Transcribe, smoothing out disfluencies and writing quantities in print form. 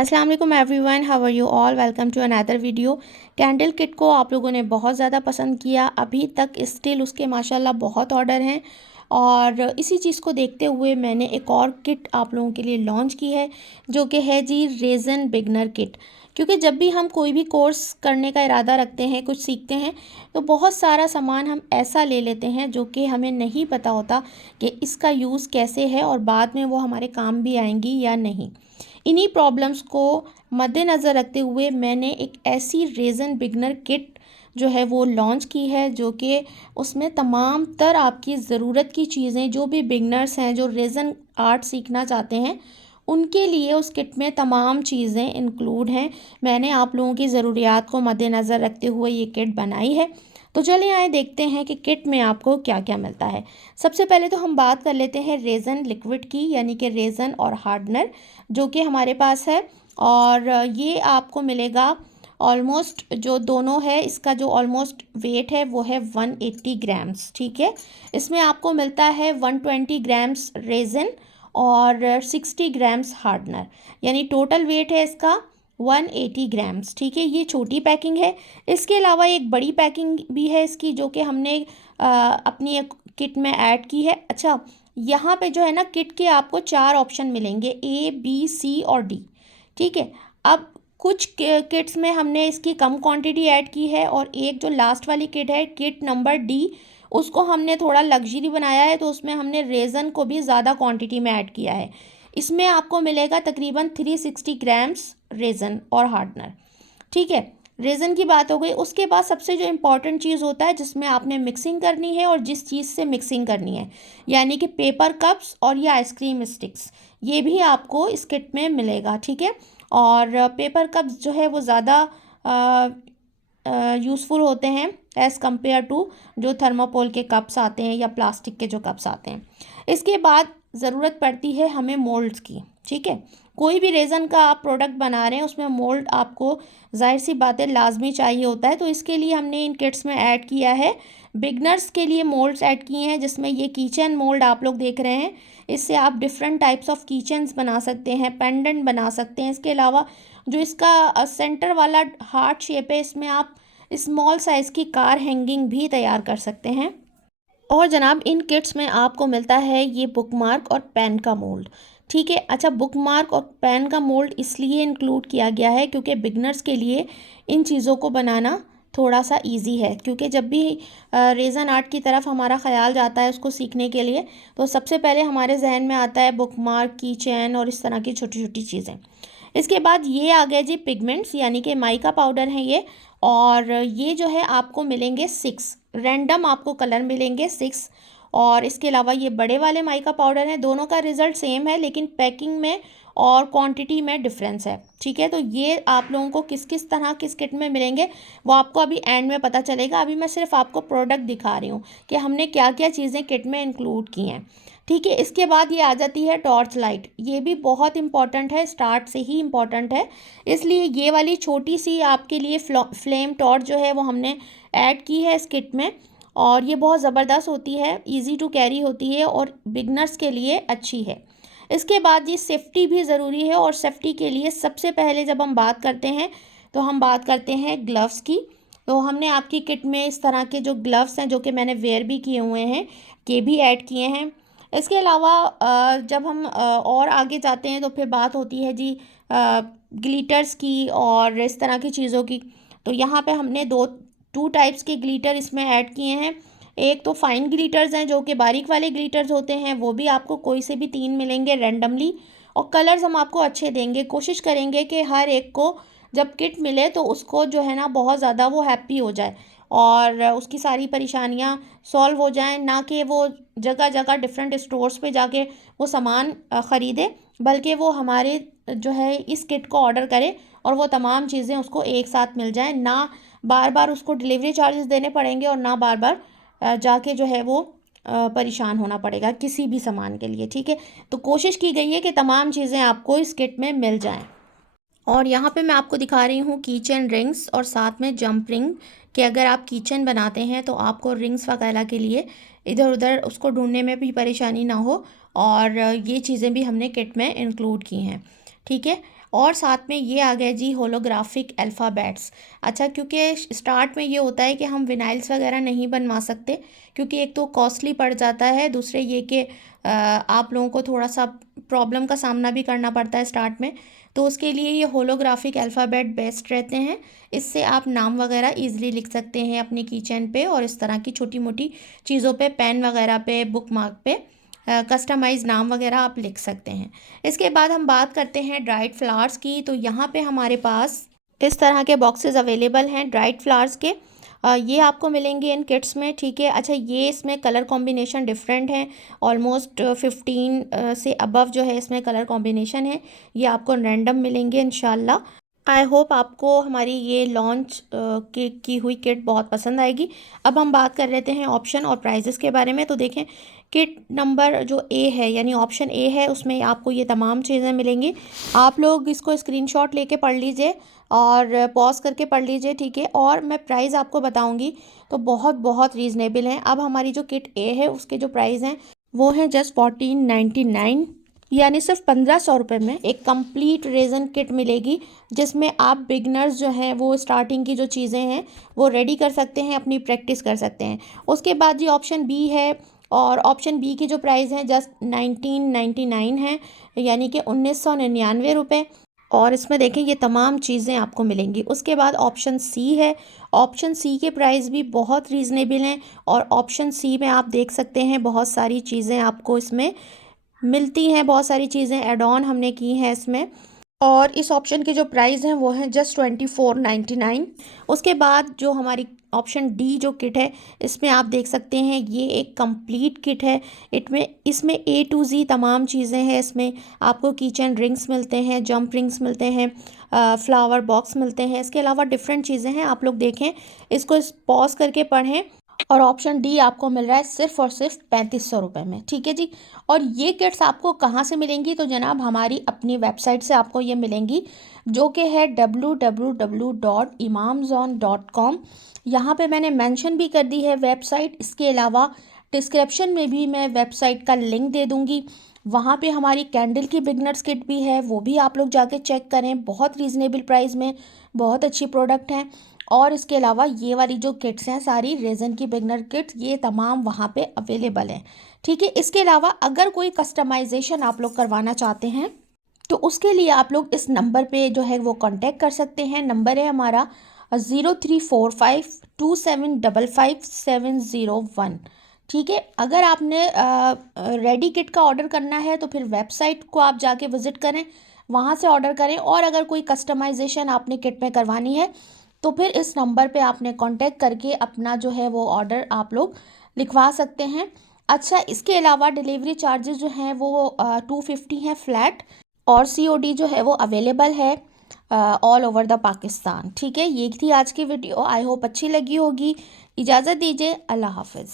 अस्सलाम वालेकुम everyone, how are you all. Welcome to another video. Candle kit को आप लोगों ने बहुत ज़्यादा पसंद किया, अभी तक स्टिल उसके माशाल्लाह बहुत ऑर्डर हैं और इसी चीज़ को देखते हुए मैंने एक और किट आप लोगों के लिए लॉन्च की है जो कि है जी रेज़न बिगनर किट। क्योंकि जब भी हम कोई भी कोर्स करने का इरादा रखते हैं, कुछ सीखते हैं, तो बहुत सारा सामान हम ऐसा ले लेते हैं जो कि हमें नहीं पता होता कि इसका यूज़ कैसे है और बाद में वो हमारे काम भी आएंगी या नहीं। इन्हीं प्रॉब्लम्स को मद्देनज़र रखते हुए मैंने एक ऐसी रेज़न बिगनर किट जो है वो लॉन्च की है, जो कि उसमें तमाम तर आपकी ज़रूरत की चीज़ें, जो भी बिगनर्स हैं जो रेज़न आर्ट सीखना चाहते हैं, उनके लिए उस किट में तमाम चीज़ें इंक्लूड हैं। मैंने आप लोगों की ज़रूरियात को मद्देनज़र रखते हुए ये किट बनाई है। तो चलिए आए देखते हैं कि किट में आपको क्या क्या मिलता है। सबसे पहले तो हम बात कर लेते हैं रेज़न लिक्विड की, यानी कि रेज़न और हार्डनर जो कि हमारे पास है। और ये आपको मिलेगा ऑलमोस्ट, जो दोनों है इसका जो ऑलमोस्ट वेट है वो है 180 ग्राम्स। ठीक है, इसमें आपको मिलता है 120 ग्राम्स रेज़न और 60 ग्राम्स हार्डनर, यानी टोटल वेट है इसका 180 ग्राम्स। ठीक है, ये छोटी पैकिंग है। इसके अलावा एक बड़ी पैकिंग भी है इसकी, जो कि हमने अपनी एक किट में ऐड की है। अच्छा, यहाँ पे जो है ना, किट के आपको 4 ऑप्शन मिलेंगे, ए बी सी और डी। ठीक है, अब कुछ किट्स में हमने इसकी कम क्वांटिटी ऐड की है और एक जो लास्ट वाली किट है, किट नंबर डी, उसको हमने थोड़ा लग्जरी बनाया है, तो उसमें हमने रेज़न को भी ज़्यादा क्वांटिटी में ऐड किया है। इसमें आपको मिलेगा तकरीबन 360 ग्राम्स रेज़न और हार्डनर। ठीक है, रेज़न की बात हो गई। उसके बाद सबसे जो इम्पॉर्टेंट चीज़ होता है जिसमें आपने मिक्सिंग करनी है और जिस चीज़ से मिक्सिंग करनी है, यानी कि पेपर कप्स और या आइसक्रीम स्टिक्स, ये भी आपको इस किट में मिलेगा। ठीक है, और पेपर कप्स जो है वो ज़्यादा यूज़फुल होते हैं एज़ कम्पेयर टू जो थर्माकोल के कप्स आते हैं या प्लास्टिक के जो कप्स आते हैं। इसके बाद ज़रूरत पड़ती है हमें मोल्ड्स की। ठीक है, कोई भी रेज़न का आप प्रोडक्ट बना रहे हैं उसमें मोल्ड आपको ज़ाहिर सी बात है लाजमी चाहिए होता है, तो इसके लिए हमने इन किट्स में ऐड किया है, बिगनर्स के लिए मोल्ड्स ऐड किए हैं, जिसमें ये किचन मोल्ड आप लोग देख रहे हैं। इससे आप डिफरेंट टाइप्स ऑफ किचन्स बना सकते हैं, पेंडेंट बना सकते हैं। इसके अलावा जो इसका सेंटर वाला हार्ट शेप है, इसमें आप स्मॉल साइज़ की कार हैंगिंग भी तैयार कर सकते हैं। और जनाब, इन किट्स में आपको मिलता है ये बुकमार्क और पेन का मोल्ड। ठीक है, अच्छा, बुकमार्क और पेन का मोल्ड इसलिए इंक्लूड किया गया है क्योंकि बिगनर्स के लिए इन चीज़ों को बनाना थोड़ा सा इजी है। क्योंकि जब भी रेज़न आर्ट की तरफ हमारा ख्याल जाता है उसको सीखने के लिए, तो सबसे पहले हमारे जहन में आता है बुकमार्क, की चैन और इस तरह की छोटी छोटी चीज़ें। इसके बाद ये आ गया जी पिगमेंट्स, यानी कि माइका पाउडर है ये। और ये जो है आपको मिलेंगे 6 रैंडम, आपको कलर मिलेंगे 6। और इसके अलावा ये बड़े वाले माइका पाउडर हैं, दोनों का रिज़ल्ट सेम है लेकिन पैकिंग में और क्वांटिटी में डिफरेंस है। ठीक है, तो ये आप लोगों को किस किस तरह किस किट में मिलेंगे वो आपको अभी एंड में पता चलेगा। अभी मैं सिर्फ आपको प्रोडक्ट दिखा रही हूँ कि हमने क्या क्या चीज़ें किट में इंक्लूड की हैं। ठीक है, इसके बाद ये आ जाती है टॉर्च लाइट। ये भी बहुत इंपॉर्टेंट है, स्टार्ट से ही इम्पॉर्टेंट है, इसलिए ये वाली छोटी सी आपके लिए फ्लेम टॉर्च जो है वो हमने ऐड की है इस किट में। और ये बहुत ज़बरदस्त होती है, इजी टू कैरी होती है और बिगनर्स के लिए अच्छी है। इसके बाद ये सेफ्टी भी ज़रूरी है, और सेफ्टी के लिए सबसे पहले जब हम बात करते हैं तो हम बात करते हैं ग्लव्स की। तो हमने आपकी किट में इस तरह के जो ग्लव्स हैं, जो कि मैंने वेयर भी किए हुए हैं, ये भी ऐड किए हैं। इसके अलावा जब हम और आगे जाते हैं तो फिर बात होती है जी ग्लिटर्स की और इस तरह की चीज़ों की। तो यहाँ पे हमने 2 टाइप्स के ग्लिटर इसमें ऐड किए हैं। एक तो फाइन ग्लिटर्स हैं जो कि बारीक वाले ग्लिटर्स होते हैं, वो भी आपको कोई से भी 3 मिलेंगे रैंडमली। और कलर्स हम आपको अच्छे देंगे, कोशिश करेंगे कि हर एक को जब किट मिले तो उसको जो है ना बहुत ज़्यादा वो हैप्पी हो जाए और उसकी सारी परेशानियां सॉल्व हो जाएं, ना कि वो जगह जगह डिफरेंट स्टोर्स पे जाके वो सामान ख़रीदे, बल्कि वो हमारे जो है इस किट को ऑर्डर करे और वो तमाम चीज़ें उसको एक साथ मिल जाएं। ना बार बार उसको डिलीवरी चार्जेस देने पड़ेंगे और ना बार बार जाके जो है वो परेशान होना पड़ेगा किसी भी सामान के लिए। ठीक है, तो कोशिश की गई है कि तमाम चीज़ें आपको इस किट में मिल जाएं। और यहाँ पे मैं आपको दिखा रही हूँ कीचेन रिंग्स और साथ में जंप रिंग, कि अगर आप किचन बनाते हैं तो आपको रिंग्स वगैरह के लिए इधर उधर उसको ढूंढने में भी परेशानी ना हो, और ये चीज़ें भी हमने किट में इंक्लूड की हैं। ठीक है, और साथ में ये आ गया जी होलोग्राफिक अल्फ़ाबेट्स। अच्छा, क्योंकि स्टार्ट में ये होता है कि हम विनाइल्स वगैरह नहीं बनवा सकते, क्योंकि एक तो कॉस्टली पड़ जाता है, दूसरे ये कि आप लोगों को थोड़ा सा प्रॉब्लम का सामना भी करना पड़ता है स्टार्ट में। तो उसके लिए ये होलोग्राफिक अल्फ़ाबेट बेस्ट रहते हैं। इससे आप नाम वगैरह ईज़िली लिख सकते हैं अपनी कीचेन पे, और इस तरह की छोटी मोटी चीज़ों पे, पेन वगैरह पे, बुक मार्क पे कस्टमाइज़ नाम वगैरह आप लिख सकते हैं। इसके बाद हम बात करते हैं ड्राइड फ्लावर्स की। तो यहाँ पे हमारे पास इस तरह के बॉक्सेस अवेलेबल हैं ड्राइड फ्लावर्स के। ये आपको मिलेंगे इन किट्स में, ठीक है। अच्छा, ये इसमें कलर कॉम्बिनेशन डिफरेंट है, ऑलमोस्ट 15 से अबव जो है इसमें कलर कॉम्बिनेशन है। ये आपको रैंडम मिलेंगे इंशाल्लाह। आई होप आपको हमारी ये लॉन्च की हुई किट बहुत पसंद आएगी। अब हम बात कर लेते हैं ऑप्शन और प्राइजेस के बारे में। तो देखें, किट नंबर जो ए है, यानी ऑप्शन ए है, उसमें आपको ये तमाम चीज़ें मिलेंगी। आप लोग इसको स्क्रीनशॉट लेके पढ़ लीजिए और पॉज करके पढ़ लीजिए, ठीक है। और मैं प्राइस आपको बताऊंगी, तो बहुत बहुत रीज़नेबल हैं। अब हमारी जो किट ए है उसके जो प्राइस हैं वो हैं जस्ट 1499, यानी सिर्फ 1500 रुपये में एक कंप्लीट रेजन किट मिलेगी, जिसमें आप बिगनर्स जो हैं वो स्टार्टिंग की जो चीज़ें हैं वो रेडी कर सकते हैं, अपनी प्रैक्टिस कर सकते हैं। उसके बाद जी ऑप्शन बी है, और ऑप्शन बी की जो प्राइस है जस्ट 1999 है, यानी कि 1999 रुपये। और इसमें देखें ये तमाम चीज़ें आपको मिलेंगी। उसके बाद ऑप्शन सी है। ऑप्शन सी के प्राइस भी बहुत रीज़नेबल हैं, और ऑप्शन सी में आप देख सकते हैं बहुत सारी चीज़ें आपको इसमें मिलती हैं, बहुत सारी चीज़ें एड ऑन हमने की हैं इसमें। और इस ऑप्शन के जो प्राइस हैं वो हैं जस्ट 2499। उसके बाद जो हमारी ऑप्शन डी जो किट है, इसमें आप देख सकते हैं ये एक कंप्लीट किट है। इसमें ए टू जी तमाम चीज़ें हैं। इसमें आपको किचन रिंग्स मिलते हैं, जंप रिंग्स मिलते हैं, फ्लावर बॉक्स मिलते हैं। इसके अलावा डिफरेंट चीज़ें हैं। आप लोग देखें, इसको पॉज करके पढ़ें। और ऑप्शन डी आपको मिल रहा है सिर्फ और सिर्फ 3500 रुपये में, ठीक है जी। और ये किट्स आपको कहाँ से मिलेंगी? तो जनाब हमारी अपनी वेबसाइट से आपको ये मिलेंगी, जो कि है www.imamzone.com। यहाँ पे मैंने मेंशन भी कर दी है वेबसाइट। इसके अलावा डिस्क्रिप्शन में भी मैं वेबसाइट का लिंक दे दूँगी। वहाँ पे हमारी कैंडल की बिगनर्स किट भी है, वो भी आप लोग जाके चेक करें। बहुत रीज़नेबल प्राइस में बहुत अच्छी प्रोडक्ट हैं। और इसके अलावा ये वाली जो किट्स हैं सारी रेजन की बिगनर किट्स, ये तमाम वहाँ पे अवेलेबल हैं, ठीक है। इसके अलावा अगर कोई कस्टमाइजेशन आप लोग करवाना चाहते हैं, तो उसके लिए आप लोग इस नंबर पे जो है वो कांटेक्ट कर सकते हैं। नंबर है हमारा 034527555701, ठीक है। अगर आपने रेडी किट का ऑर्डर करना है तो फिर वेबसाइट को आप जाके विज़िट करें, वहाँ से ऑर्डर करें। और अगर कोई कस्टमाइजेशन आपने किट में करवानी है तो फिर इस नंबर पे आपने कांटेक्ट करके अपना जो है वो ऑर्डर आप लोग लिखवा सकते हैं। अच्छा, इसके अलावा डिलीवरी चार्जेस जो हैं वो 250 हैं फ्लैट, और COD जो है वो अवेलेबल है ऑल ओवर द पाकिस्तान, ठीक है। ये थी आज की वीडियो, आई होप अच्छी लगी होगी। इजाज़त दीजिए, अल्लाह हाफिज़।